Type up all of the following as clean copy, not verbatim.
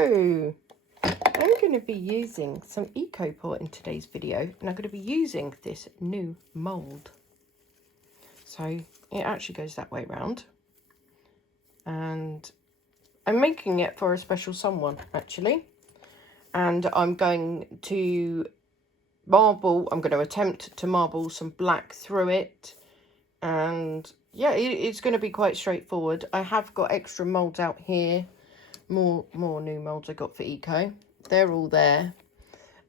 Hello! I'm going to be using some Eco Pot in today's video, and I'm going to be using this new mould. So it actually goes that way round, and I'm making it for a special someone actually, and I'm going to attempt to marble some black through it, and yeah, it's going to be quite straightforward. I have got extra moulds out here. More new molds I got for Eco. They're all there.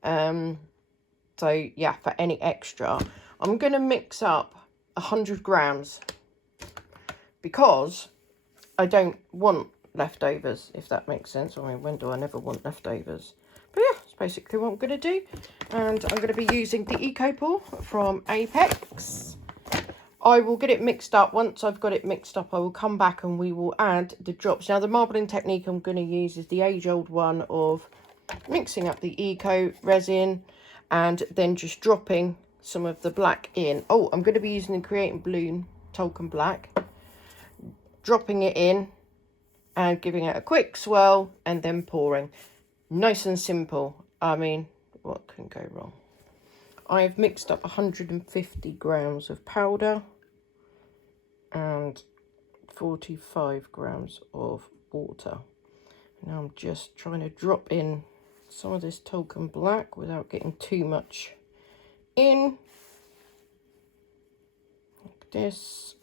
So yeah, for any extra, I'm going to mix up 100 grams because I don't want leftovers, if that makes sense. I mean, when do I never want leftovers? But yeah, that's basically what I'm going to do. And I'm going to be using the Eco Pot from Apex. I will get it mixed up. Once I've got it mixed up, I will come back and we will add the drops. Now, the marbling technique I'm going to use is the age-old one of mixing up the Eco Resin and then just dropping some of the black in. Oh, I'm going to be using the Create and Bloom Tolkien Black. Dropping it in and giving it a quick swirl and then pouring. Nice and simple. I mean, what can go wrong? I've mixed up 150 grams of powder and 45 grams of water. Now I'm just trying to drop in some of this Tolkien Black without getting too much in. Like this.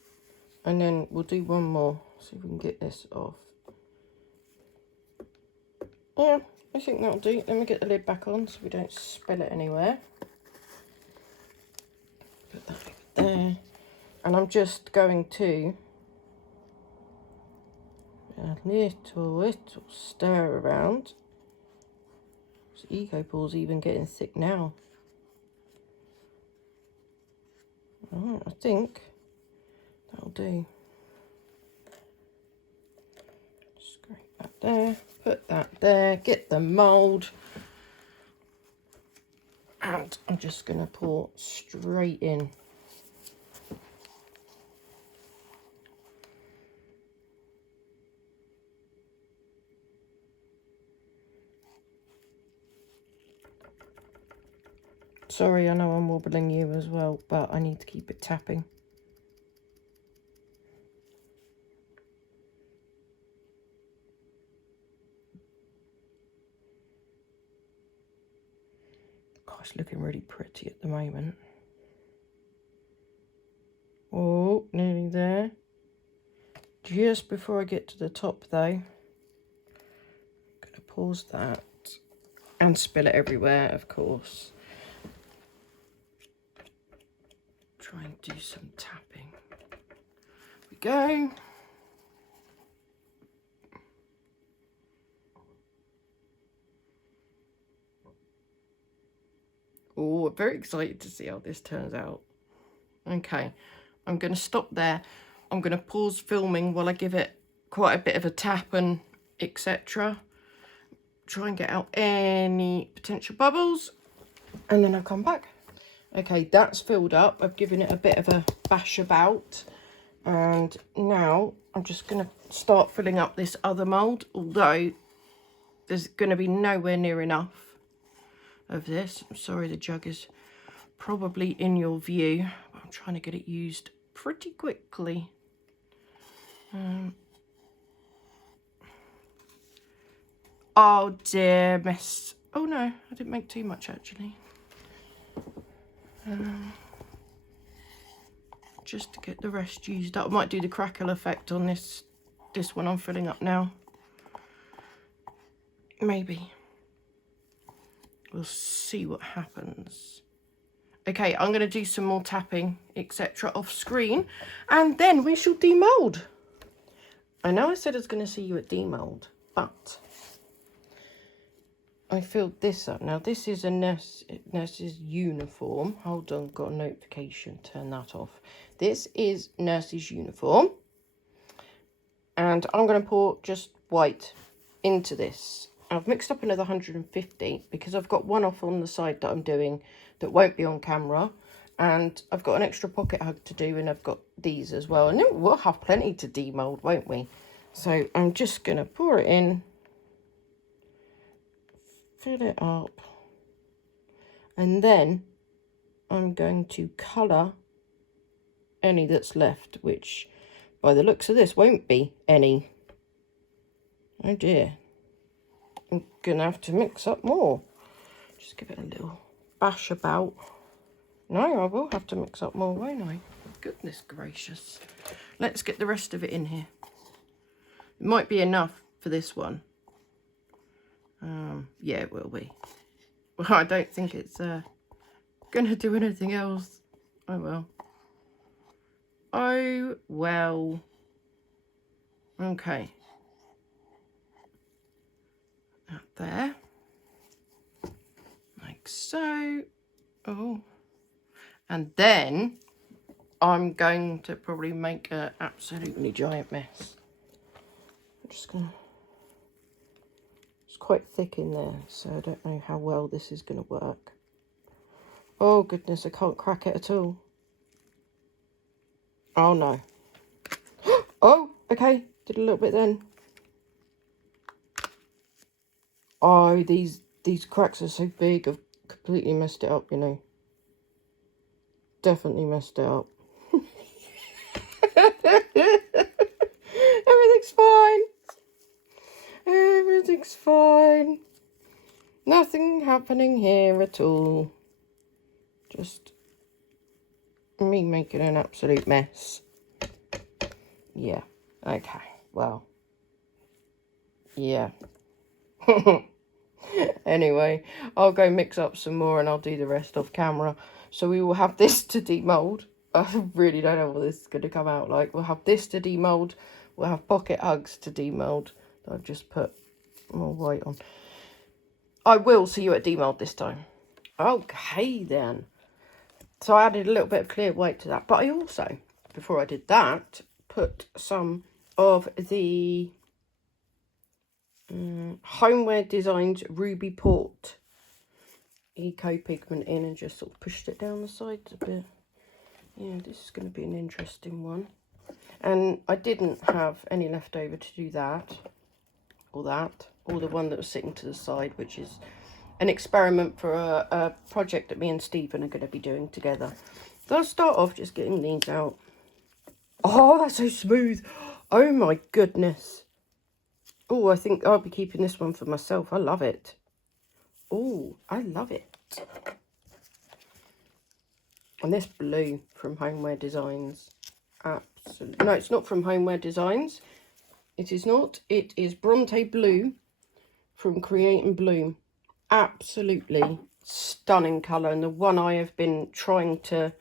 And then we'll do one more. See if we can get this off. Yeah, I think that'll do. Let me get the lid back on so we don't spill it anywhere. Put that over there. And I'm just going to a little stir around. This Eco Pot's even getting thick now. Alright, I think that'll do. Scrape that there, put that there, get the mould. And I'm just going to pour straight in. Sorry, I know I'm wobbling you as well, but I need to keep it tapping. God, it's looking really pretty at the moment. Oh, nearly there. Just before I get to the top though, I'm going to pause that and spill it everywhere, of course. Try and do some tapping. Here we go. Oh, I'm very excited to see how this turns out. Okay, I'm going to stop there. I'm going to pause filming while I give it quite a bit of a tap and etc. Try and get out any potential bubbles, and then I'll come back. Okay, that's filled up. I've given it a bit of a bash about, and now I'm just going to start filling up this other mould, although there's going to be nowhere near enough of this. I'm sorry, the jug is probably in your view, but I'm trying to get it used pretty quickly. Oh dear, miss. Oh no, I didn't make too much actually. Just to get the rest used up. I might do the crackle effect on this one I'm filling up now. Maybe. We'll see what happens. Okay, I'm going to do some more tapping, etc. off screen, and then we shall demould. I know I said I was going to see you at demould, but I filled this up. Now, this is a nurse's uniform. Hold on, got a notification. Turn that off. This is nurse's uniform. And I'm going to pour just white into this. I've mixed up another 150 because I've got one off on the side that I'm doing that won't be on camera. And I've got an extra pocket hug to do, and I've got these as well. And then we'll have plenty to demould, won't we? So I'm just going to pour it in. fill it up. And then I'm going to colour any that's left, which by the looks of this won't be any. Oh dear. I'm gonna have to mix up more. Just give it a little bash about. No, I will have to mix up more, won't I? Goodness gracious. Let's get the rest of it in here. It might be enough for this one. Yeah, it will be. Well, I don't think it's gonna do anything else. Oh well. Oh well. Okay. Out there. Like so. Oh. And then I'm going to probably make an absolutely giant mess. I'm just gonna... It's quite thick in there, so I don't know how well this is gonna work. Oh goodness, I can't crack it at all. Oh no. Oh, okay, did a little bit then. Oh, these cracks are so big, I've completely messed it up, you know. Definitely messed it up. Everything's fine. Everything's fine. Nothing happening here at all. Just me making an absolute mess. Yeah. Okay. Well. Yeah. Anyway, I'll go mix up some more and I'll do the rest off camera. So we will have this to demold. I really don't know what this is going to come out like. We'll have this to demold. We'll have pocket hugs to demold. I've just put more white on. I will see you at demold this time. Okay then. So I added a little bit of clear white to that. But I also, before I did that, put some of the Homeware Designs Ruby Port Eco Pigment in and just sort of pushed it down the sides a bit. Yeah, this is going to be an interesting one. And I didn't have any left over to do that, or the one that was sitting to the side, which is an experiment for a project that me and Stephen are going to be doing together. So I'll start off just getting these out. Oh, that's so smooth. Oh my goodness. Oh, I think I'll be keeping this one for myself. I love it. Oh, I love it. And this blue from Homeware Designs. Absolutely. No, it's not from Homeware Designs. It is not. It is Bronte Blue from Create and Bloom. Absolutely stunning colour. And the one I have been trying to...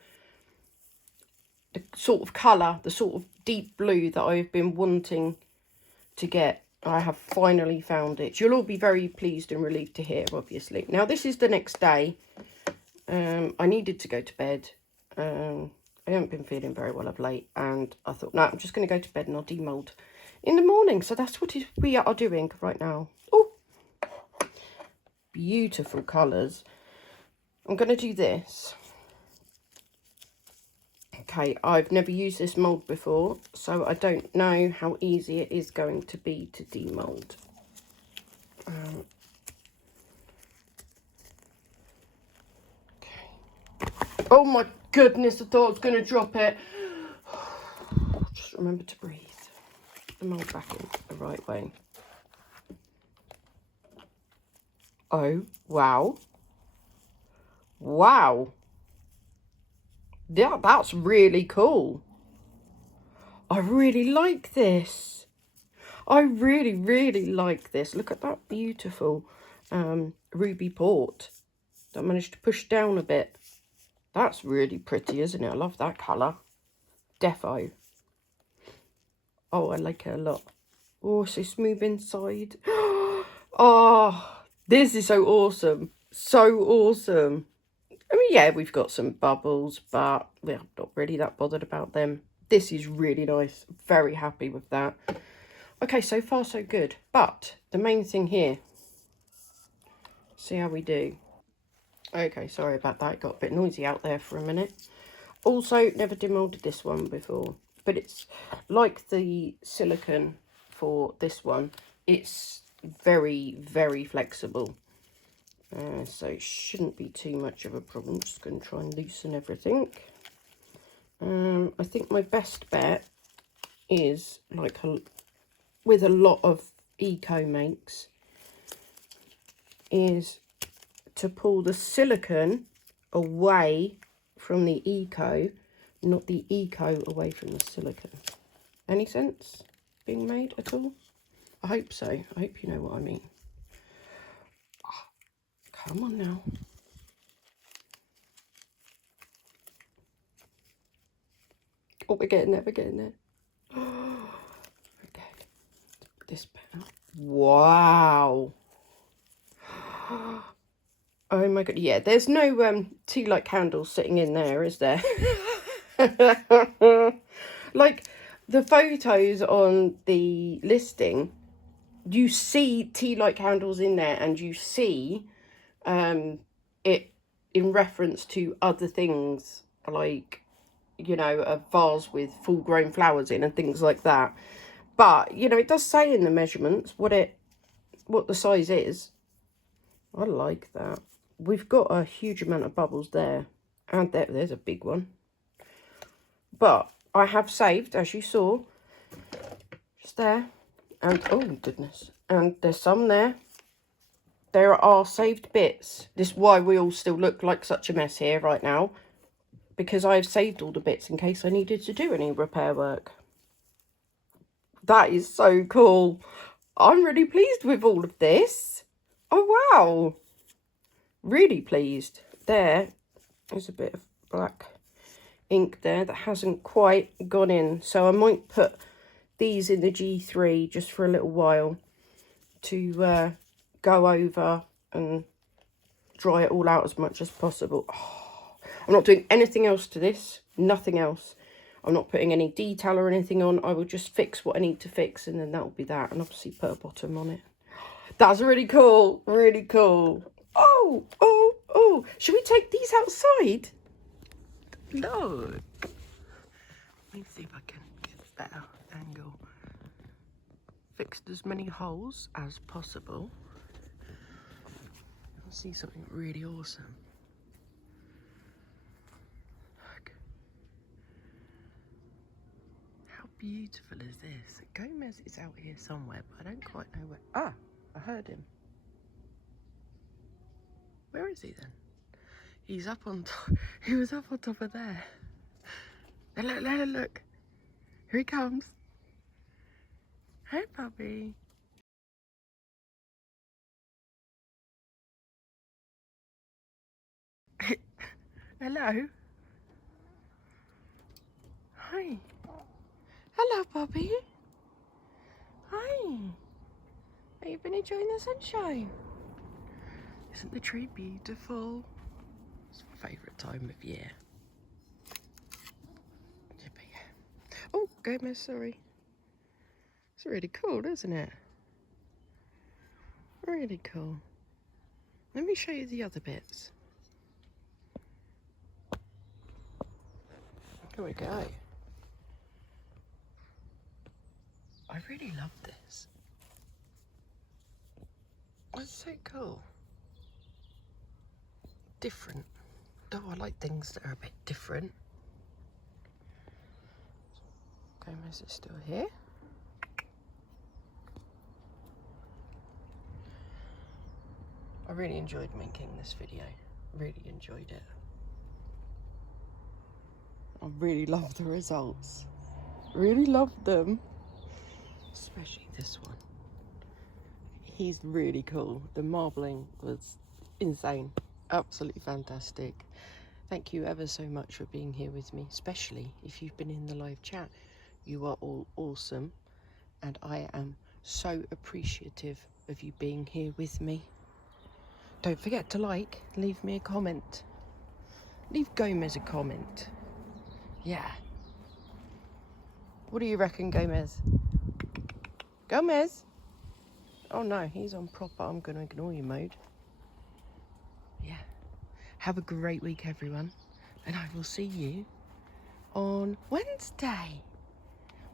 The sort of colour, the sort of deep blue that I've been wanting to get. I have finally found it. You'll all be very pleased and relieved to hear, obviously. Now, this is the next day. I needed to go to bed. I haven't been feeling very well of late. And I thought, no, I'm just going to go to bed and I'll demold in the morning. So that's what we are doing right now. Oh, beautiful colours. I'm going to do this. Okay, I've never used this mould before, so I don't know how easy it is going to be to demould. Okay. Oh my goodness, I thought I was going to drop it. Just remember to breathe. Put the mould back in the right way. Oh, wow. Wow. Yeah, that's really cool. I really like this. I really, really like this. Look at that beautiful ruby port that I managed to push down a bit. That's really pretty, isn't it? I love that colour. Defo. Oh, I like it a lot. Oh, so smooth inside. Oh, this is so awesome. So awesome. I mean, yeah, we've got some bubbles, but we're not really that bothered about them. This is really nice. Very happy with that. Okay, so far so good. But the main thing here, see how we do. Okay, sorry about that. It got a bit noisy out there for a minute. Also, never demolded this one before. But it's like the silicone for this one. It's very, very flexible. So it shouldn't be too much of a problem. Just going to try and loosen everything. I think my best bet is, like, with a lot of eco makes, is to pull the silicone away from the eco, not the eco away from the silicone. Any sense being made at all? I hope so. I hope you know what I mean. Oh, come on now. Oh, we're getting there, we're getting there. Okay, this bit out. Wow. Oh my god, yeah, there's no tea light candles sitting in there, is there? Like, the photos on the listing, you see tea light candles in there, and you see it in reference to other things, like, you know, a vase with full grown flowers in and things like that. But, you know, it does say in the measurements what the size is. I like that. We've got a huge amount of bubbles there, and there's a big one. But I have saved, as you saw, just there, and oh goodness, and there's some there. There are saved bits. This is why we all still look like such a mess here right now, because I've saved all the bits in case I needed to do any repair work. That is so cool. I'm really pleased with all of this. Oh wow, really pleased. There's a bit of black ink there that hasn't quite gone in, so I might put these in the G3 just for a little while to go over and dry it all out as much as possible. Oh, I'm not doing anything else to this, nothing else. I'm not putting any detail or anything on. I will just fix what I need to fix, and then that'll be that, and obviously put a bottom on it. That's really cool, really cool. Oh, oh, oh, should we take these outside? Look. Let me see if I can get a better angle. Fixed as many holes as possible. I'll see something really awesome. Look. How beautiful is this? Gomez is out here somewhere, but I don't quite know where. Ah, I heard him. Where is he then? He's up on top. He was up on top of there. Look, look, look. Here he comes. Hey, puppy. Hello. Hi. Hello, puppy. Hi. Have you been enjoying the sunshine? Isn't the tree beautiful? It's my favourite time of year. Oh, Gomez, sorry. It's really cool, isn't it? Really cool. Let me show you the other bits. Here we go. I really love this. It's so cool. Different. Oh, I like things that are a bit different. Gomez is still here. I really enjoyed making this video. Really enjoyed it. I really love the results. Really loved them. Especially this one. He's really cool. The marbling was insane. Absolutely fantastic. Thank you ever so much for being here with me, especially if you've been in the live chat. You are all awesome, and I am so appreciative of you being here with me. Don't forget to like, leave me a comment. Leave Gomez a comment. Yeah. What do you reckon, Gomez? Gomez? Oh no, he's on proper I'm gonna ignore you mode. Yeah. Have a great week, everyone, and I will see you on Wednesday.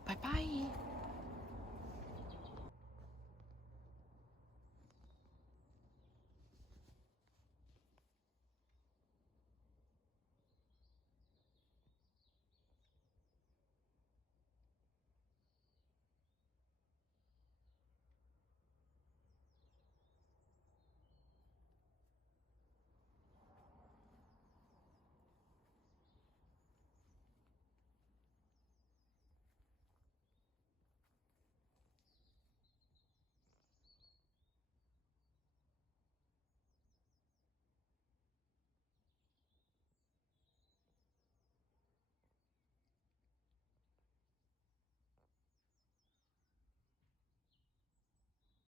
Bye bye.